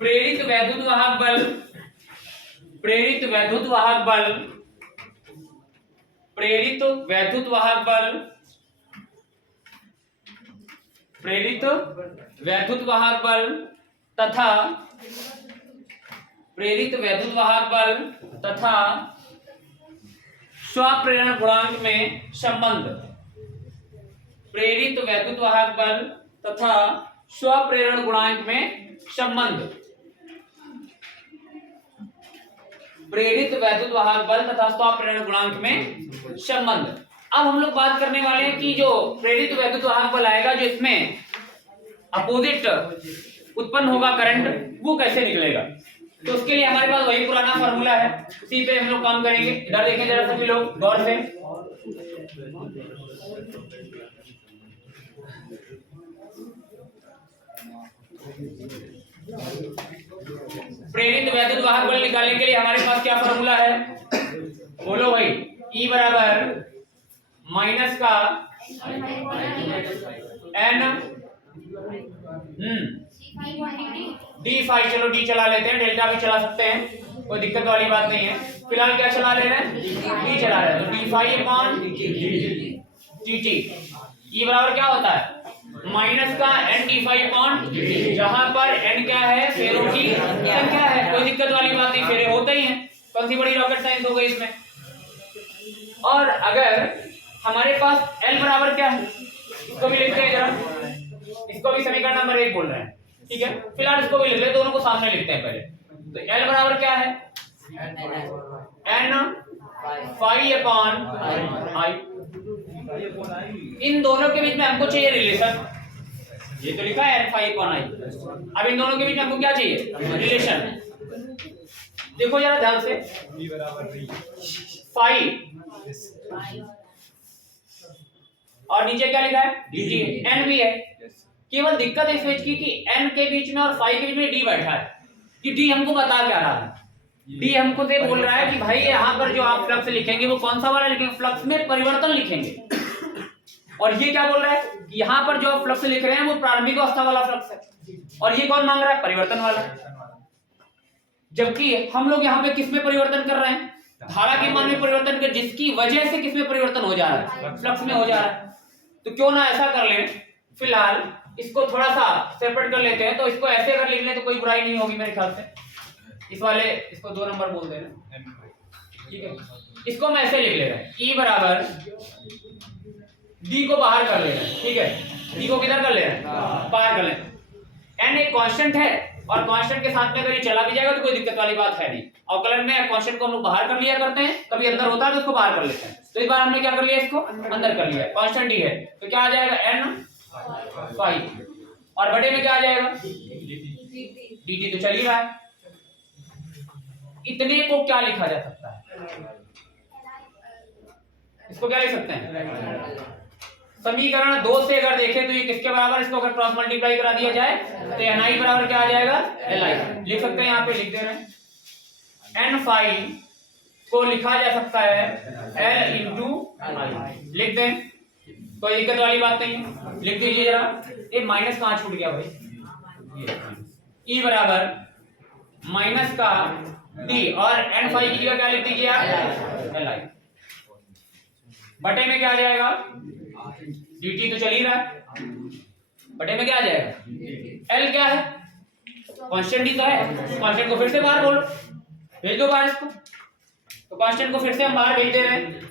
प्रेरित वैद्युत वाहक बल, प्रेरित वैद्युत वाहक बल, प्रेरित वैद्युत वाहक बल, प्रेरित वैद्युत वाहक बल तथा प्रेरित वैद्युत वाहक बल तथा स्वप्रेरण गुणांक में संबंध। प्रेरित वैद्युत वाहक बल तथा स्वप्रेरण गुणांक में संबंध। प्रेरित वैद्युत वाहक बल तथा स्वप्रेरण गुणांक में संबंध। अब हम लोग बात करने वाले हैं कि जो प्रेरित वैद्युत वाहक बल आएगा जो इसमें अपोजिट उत्पन्न होगा करंट, वो कैसे निकलेगा। तो उसके लिए हमारे पास वही पुराना फॉर्मूला है, उसी पे हम लोग काम करेंगे। इधर देखें जरा सभी लोग गौर से। प्रेरित वैद्युत वाहक बल निकालने के लिए हमारे पास क्या फॉर्मूला है? बोलो भाई। E बराबर माइनस का n डी फाई। चलो डी चला लेते हैं, डेल्टा भी चला सकते हैं, कोई दिक्कत वाली बात नहीं है। फिलहाल क्या चला ले रहे हैं? डी चला रहे हैं, तो D phi upon T T. ये बराबर क्या होता है? माइनस का एन डी फाई अपॉन, जहां पर एन क्या है? फेरों की संख्या है, कोई दिक्कत वाली बात नहीं, फेरे होते ही हैं। कौन सी बड़ी रॉकेट साइंस हो गई इसमें। और अगर हमारे पास एल बराबर क्या है, इसको भी लिखते हैं जरा, इसको भी समीकरण नंबर 1 बोल रहे हैं, ठीक है। फिलहाल इसको भी लिख ले, दोनों को सामने लिखते हैं पहले। तो एल बराबर क्या है? N phi upon I. इन दोनों के बीच में हमको चाहिए रिलेशन। ये तो लिखा है एन फाई अपॉन आई। अब इन दोनों के बीच में हमको क्या चाहिए? रिलेशन। देखो जरा ध्यान से, B बराबर फाई और नीचे क्या लिखा है? डी। एन भी है। केवल दिक्कत इस चीज की कि एन के बीच में और फाई के बीच में डी बैठा है, कि डी हमको बता क्या रहा है? डी हमको से बोल रहा है कि भाई यहाँ पर जो आप फ्लक्स लिखेंगे वो कौन सा वाला लिखेंगे? फ्लक्स में परिवर्तन लिखेंगे। और ये क्या बोल रहा है कि यहाँ पर जो आप फ्लक्स लिख रहे हैं वो प्रारंभिक अवस्था वाला फ्लक्स है, और ये कौन मांग रहा है? परिवर्तन वाला। जबकि हम लोग यहाँ पे किस में परिवर्तन कर रहे हैं? धारा के मान में परिवर्तन कर, जिसकी वजह से किस में परिवर्तन हो जा रहा है? फ्लक्स में हो जा रहा है। तो क्यों ना ऐसा कर लें, फिलहाल इसको थोड़ा सा सेपरेट कर लेते हैं। तो इसको ऐसे अगर लिख लें तो कोई बुराई नहीं होगी मेरे ख्याल से। इस वाले इसको 2 नंबर बोल देना, ठीक है। इसको मैं ऐसे लिख ले रहा हूं, E बराबर D को बाहर कर ले रहा है, ठीक है। D को किधर कर ले रहा है? बाहर कर ले। n एक कांस्टेंट है, और कांस्टेंट के साथ में अगर ये चला भी जाएगा तो कोई दिक्कत वाली बात है नहीं। अवकलन में कांस्टेंट को हम लोग बाहर कर लिया करते हैं, कभी अंदर होता है तो उसको बाहर कर लेते हैं। तो इस बार हमने क्या कर लिया? इसको अंदर कर लिया। कांस्टेंट ही है तो क्या आ जाएगा? n फाई, और बड़े में क्या आ जाएगा? dt। तो चल ही रहा है। इतने को क्या लिखा जा सकता है? इसको क्या लिख सकते हैं? समीकरण 2 से अगर देखें तो ये किसके बराबर, इसको अगर क्रॉस मल्टीप्लाई करा दिया जाए तो ni बराबर क्या आ जाएगा, li। लिख सकते हैं, यहाँ पे लिख दे रहे हैं। n फाई को लिखा जा सकता है l इंटू आई, लिख दें, कोई दिक्कत वाली बात नहीं है, लिख दीजिए जरा। ये माइनस कहाँ छूट गया भाई, e बराबर माइनस का d और n फाई की जगह क्या लिख दीजिए आप, li। बटे में क्या आ जाएगा, dt तो चल ही रहा है, बटे में क्या आ जाएगा, l क्या है, कांस्टेंट ही तो है। कांस्टेंट को फिर से बाहर बोलो, भेज दो बाहर इसको, तो कांस्टेंट को फिर से हम बाहर भेज दे रहे हैं।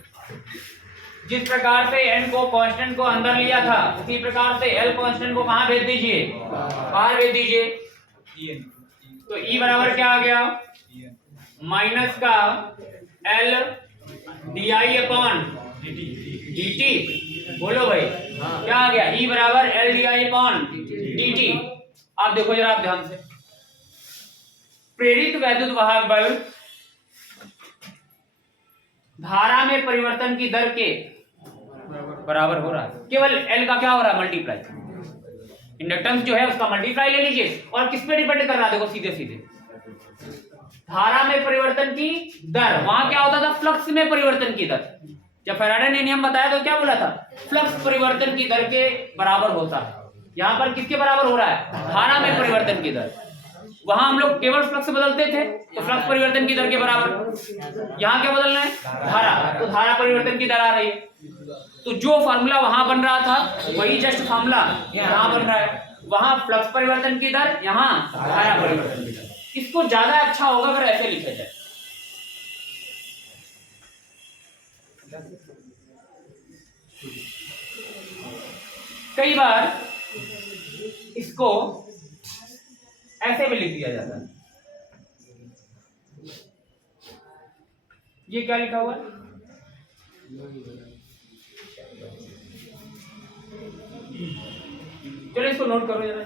जिस प्रकार से n को कांस्टेंट को अंदर लिया था, उसी प्रकार से l कांस्टेंट को कहां भेज दीजिए, बाहर भेज दीजिए। तो e बराबर क्या आ गया, माइनस का l D I upon dt, बोलो भाई क्या आ गया, e बराबर l D I upon dt। आप देखो जरा, आप ध्यान से, प्रेरित वैद्युत वाहक बल धारा में परिवर्तन की दर के बराबर हो रहा है, केवल L का क्या हो रहा है, मल्टीप्लाई। इंडक्टेंस जो है उसका मल्टीप्लाई ले लीजिए, और किस पे डिपेंड कर रहा है, देखो सीधे सीधे धारा में परिवर्तन की दर। वहां क्या होता था, फ्लक्स में परिवर्तन की दर। जब फैराडे ने नियम बताया तो क्या बोला था, फ्लक्स परिवर्तन की दर के बराबर होता है। यहाँ पर किसके बराबर हो रहा है, धारा में परिवर्तन की दर। वहां हम लोग केवल फ्लक्स बदलते थे तो फ्लक्स परिवर्तन की दर के बराबर, यहाँ क्या बदलना है, धारा, तो धारा परिवर्तन की दर आ रही है। तो जो फार्मूला वहां बन रहा था वही जस्ट फार्मूला यहाँ बन रहा है, वहां फ्लक्स परिवर्तन की दर, यहाँ धारा परिवर्तन की दर। इसको ज्यादा अच्छा होगा अगर ऐसे लिखा जाए। कई बार इसको ऐसे भी लिख दिया जाता है, ये क्या लिखा हुआ है, चलो इसको नोट करो जरा।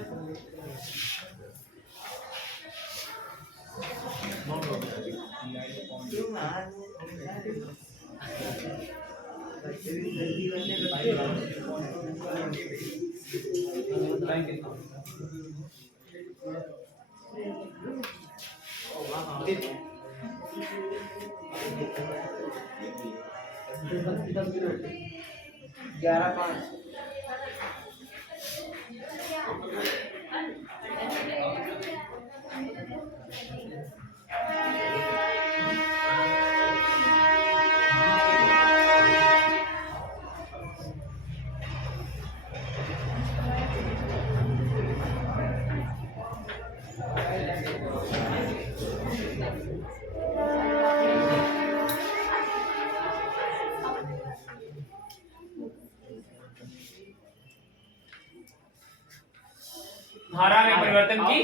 धारा में परिवर्तन की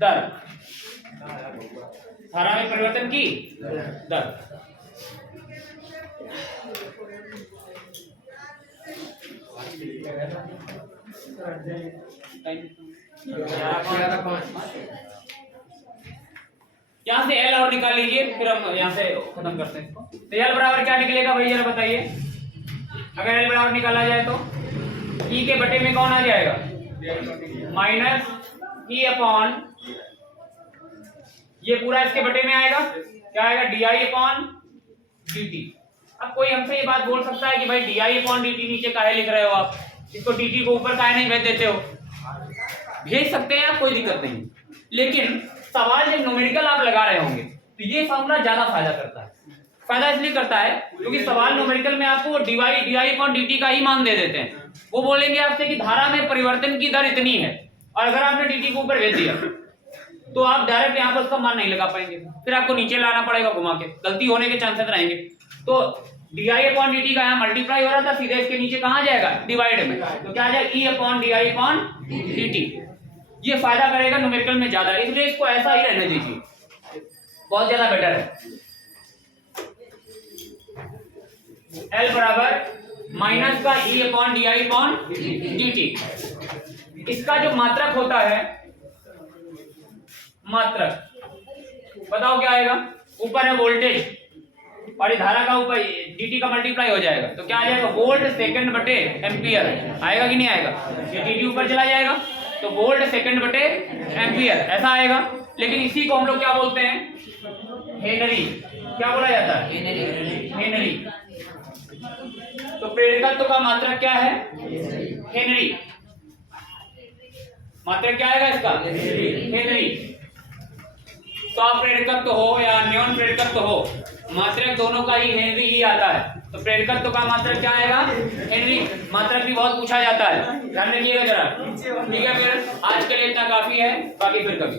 दर, धारा में परिवर्तन की दर। यहाँ से L और निकाल लीजिए, फिर हम यहाँ से खत्म करते हैं इसको। तो L बराबर क्या निकलेगा भाई जरा बताइए, अगर L बराबर निकाला जाए तो E के बटे में कौन आ जाएगा, माइनस E अपॉन, ये पूरा इसके बटे में आएगा, क्या आएगा, D I upon D T. अब कोई हमसे ये बात बोल सकता है कि भाई D I upon D T नीचे काहे लिख रहे हो आप, इसको डी टी को ऊपर काहे नहीं भेज देते हो, भेज सकते हैं आप, कोई दिक्कत नहीं। लेकिन सवाल जब न्यूमेरिकल आप लगा रहे होंगे तो ये फॉर्मूला ज्यादा फायदा करता है। फायदा इसलिए करता है क्योंकि सवाल न्यूमेरिकल में आपको D I upon D T का ही मान दे देते हैं। वो बोलेंगे आपसे कि धारा में परिवर्तन की दर इतनी है, और अगर आपने डी टी को ऊपर भेज दिया तो आप डायरेक्ट यहाँ पर उसका मान नहीं लगा पाएंगे, फिर आपको नीचे लाना पड़ेगा घुमा के, गलती होने के चांसेस रहेंगे। तो D I upon D T का यहाँ मल्टीप्लाई हो रहा था, सीधे इसके नीचे कहाँ जाएगा, डिवाइड में, तो क्या आ जाएगा, ई upon D I upon D T. ये फायदा करेगा न्यूमेरिकल में ज्यादा, इसलिए इसको ऐसा ही रहने दीजिए, बहुत ज्यादा बेटर है। L बराबर माइनस का E upon D I upon D T. इसका जो मात्रक होता है, मात्रक बताओ क्या आएगा, ऊपर है वोल्टेज और ये धारा का ऊपर dt का मल्टीप्लाई हो जाएगा, तो क्या आ जाएगा वोल्ट सेकंड बटे एम्पियर, आएगा कि नहीं आएगा? ये dt ऊपर चला जाएगा तो वोल्ट सेकंड बटे एम्पियर ऐसा आएगा। लेकिन इसी को हम लोग क्या बोलते हैं? हेनरी। क्या बोला जाता है? हेनरी। तो प्रेरकत्व का मात्रक क्या है? हेनरी। मात्रक क्या आएगा इसका? हेनरी। तो आप प्रेरकत्व हो या अन्योन प्रेरकत्व हो, मात्रक दोनों का ही हेनरी ही आता है। तो प्रेरकत्व का मात्रक क्या आएगा? हेनरी। मात्रक भी बहुत पूछा जाता है, ध्यान रखिएगा जरा। ठीक है, फिर आज के लिए इतना काफी है, बाकी फिर कभी।